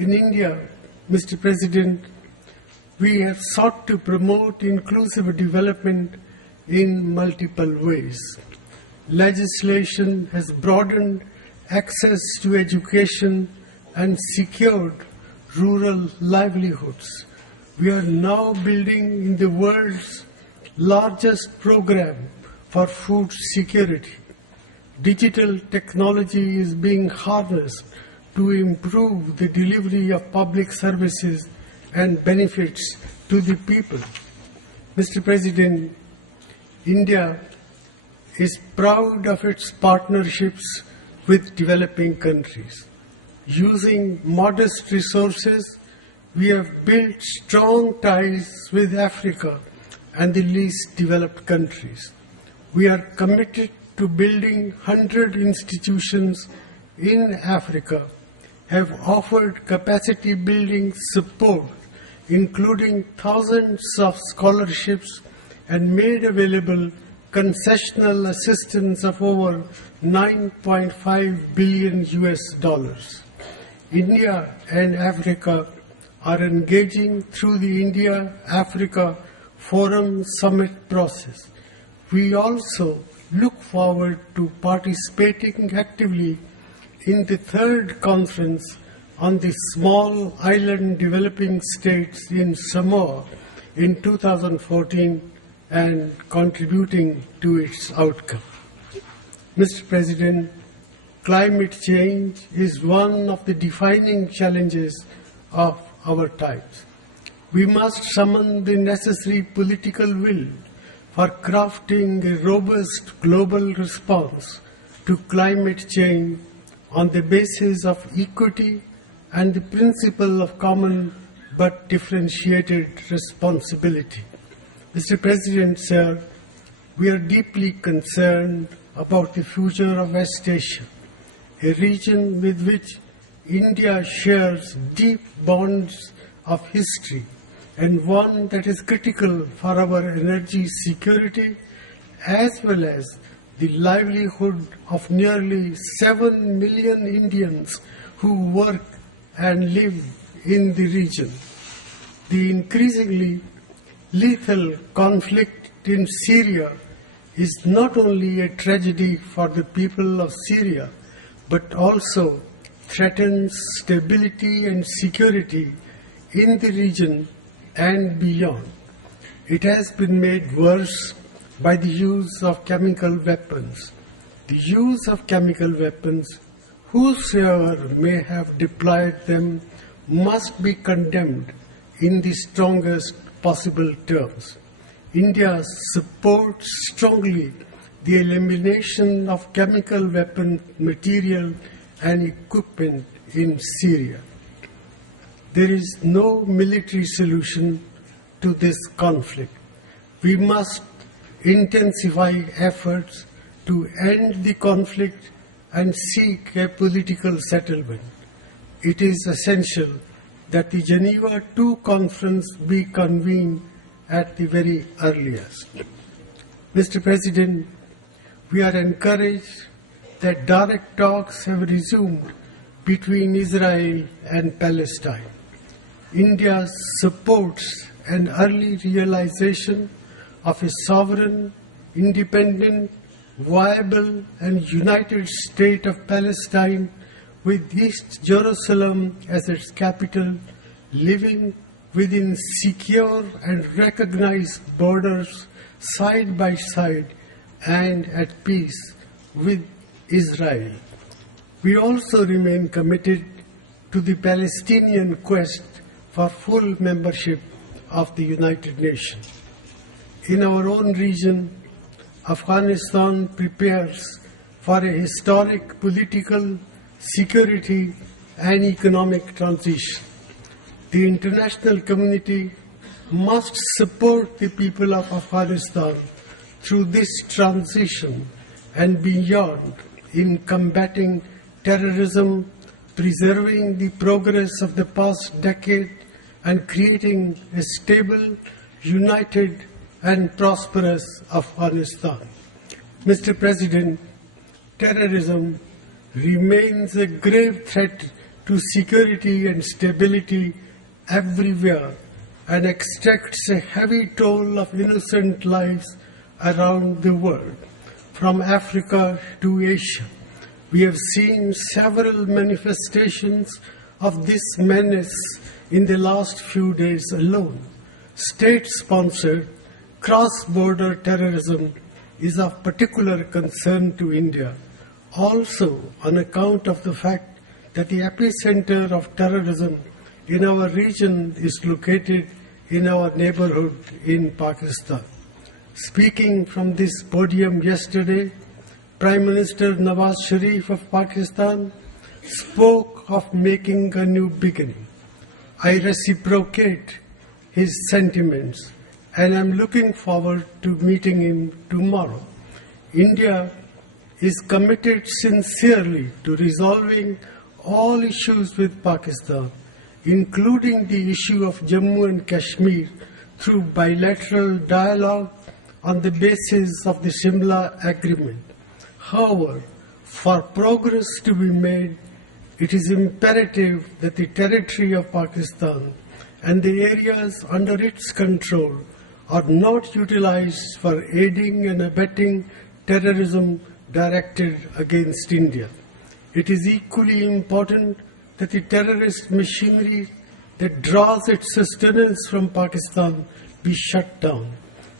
In India, Mr. President, we have sought to promote inclusive development in multiple ways. Legislation has broadened access to education and secured rural livelihoods. We are now building in the world's largest program for food security. Digital technology is being harnessed to improve the delivery of public services and benefits to the people. Mr. President, India is proud of its partnerships with developing countries. Using modest resources, we have built strong ties with Africa and the least developed countries. We are committed to building 100 institutions in Africa, have offered capacity building support, including thousands of scholarships, and made available concessional assistance of over $9.5 billion. India and Africa are engaging through the India-Africa Forum Summit process. We also look forward to participating actively in the third conference on the small island developing states in Samoa in 2014 and contributing to its outcome. Mr. President, climate change is one of the defining challenges of our times. We must summon the necessary political will for crafting a robust global response to climate change on the basis of equity and the principle of common but differentiated responsibility. Mr. President, sir, we are deeply concerned about the future of West Asia, a region with which India shares deep bonds of history and one that is critical for our energy security as well as the livelihood of nearly 7 million Indians who work and live in the region. The increasingly lethal conflict in Syria is not only a tragedy for the people of Syria, but also threatens stability and security in the region and beyond. It has been made worse by the use of chemical weapons. The use of chemical weapons, whosoever may have deployed them, must be condemned in the strongest possible terms. India supports strongly the elimination of chemical weapon material and equipment in Syria. There is no military solution to this conflict. We must intensify efforts to end the conflict and seek a political settlement. It is essential that the Geneva II conference be convened at the very earliest. Mr. President, we are encouraged that direct talks have resumed between Israel and Palestine. India supports an early realization of a sovereign, independent, viable and united state of Palestine with East Jerusalem as its capital, living within secure and recognized borders side by side and at peace with Israel. We also remain committed to the Palestinian quest for full membership of the United Nations. In our own region, Afghanistan prepares for a historic political, security and economic transition. The international community must support the people of Afghanistan through this transition and beyond in combating terrorism, preserving the progress of the past decade, and creating a stable, united, and prosperous Afghanistan. Mr. President, terrorism remains a grave threat to security and stability everywhere and extracts a heavy toll of innocent lives around the world, from Africa to Asia. We have seen several manifestations of this menace in the last few days alone. State-sponsored cross-border terrorism is of particular concern to India, also on account of the fact that the epicenter of terrorism in our region is located in our neighborhood in Pakistan. Speaking from this podium yesterday, Prime Minister Nawaz Sharif of Pakistan spoke of making a new beginning. I reciprocate his sentiments and I'm looking forward to meeting him tomorrow. India is committed sincerely to resolving all issues with Pakistan, including the issue of Jammu and Kashmir, through bilateral dialogue on the basis of the Simla Agreement. However, for progress to be made, it is imperative that the territory of Pakistan and the areas under its control are not utilized for aiding and abetting terrorism directed against India. It is equally important that the terrorist machinery that draws its sustenance from Pakistan be shut down.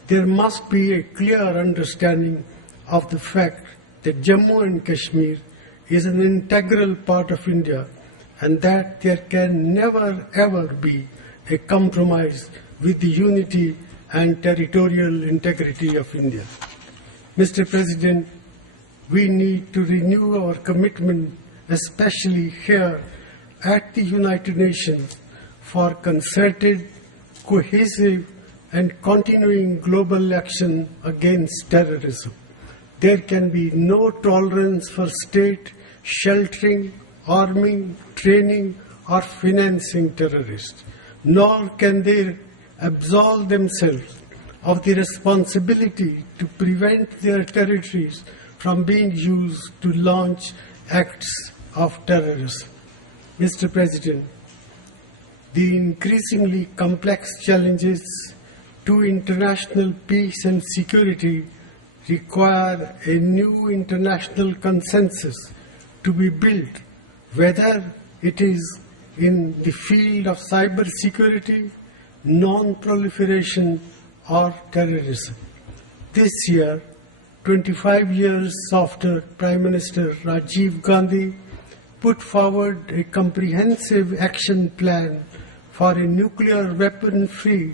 There must be a clear understanding of the fact that Jammu and Kashmir is an integral part of India and that there can never ever be a compromise with the unity and territorial integrity of India. Mr. President, we need to renew our commitment, especially here at the United Nations, for concerted, cohesive, and continuing global action against terrorism. There can be no tolerance for state sheltering, arming, training, or financing terrorists, nor can they absolve themselves of the responsibility to prevent their territories from being used to launch acts of terrorism. Mr. President, the increasingly complex challenges to international peace and security require a new international consensus to be built, whether it is in the field of cybersecurity, non-proliferation, or terrorism. This year, 25 years after Prime Minister Rajiv Gandhi put forward a comprehensive action plan for a nuclear weapon-free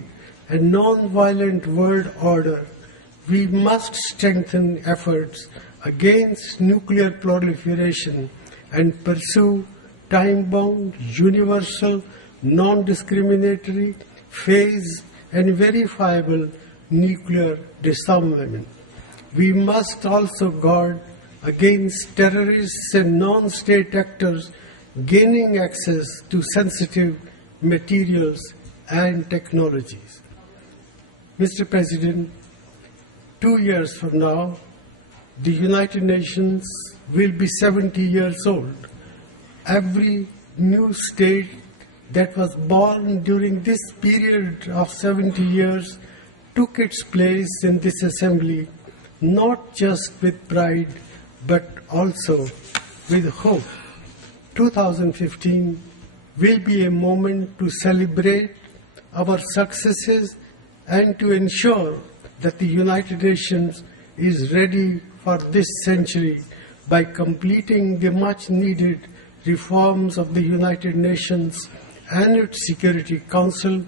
and non-violent world order, we must strengthen efforts against nuclear proliferation and pursue time-bound, universal, non-discriminatory, phased, and verifiable nuclear disarmament. We must also guard against terrorists and non-state actors gaining access to sensitive materials and technologies. Mr. President, 2 years from now, the United Nations will be 70 years old. Every new state that was born during this period of 70 years took its place in this assembly, not just with pride, but also with hope. 2015 will be a moment to celebrate our successes and to ensure that the United Nations is ready for this century by completing the much-needed reforms of the United Nations and its Security Council,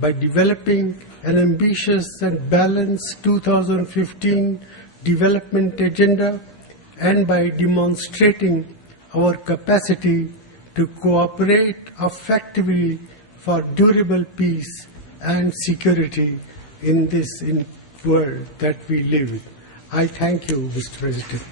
by developing an ambitious and balanced 2015 development agenda, and by demonstrating our capacity to cooperate effectively for durable peace and security in this world that we live in. I thank you, Mr. President.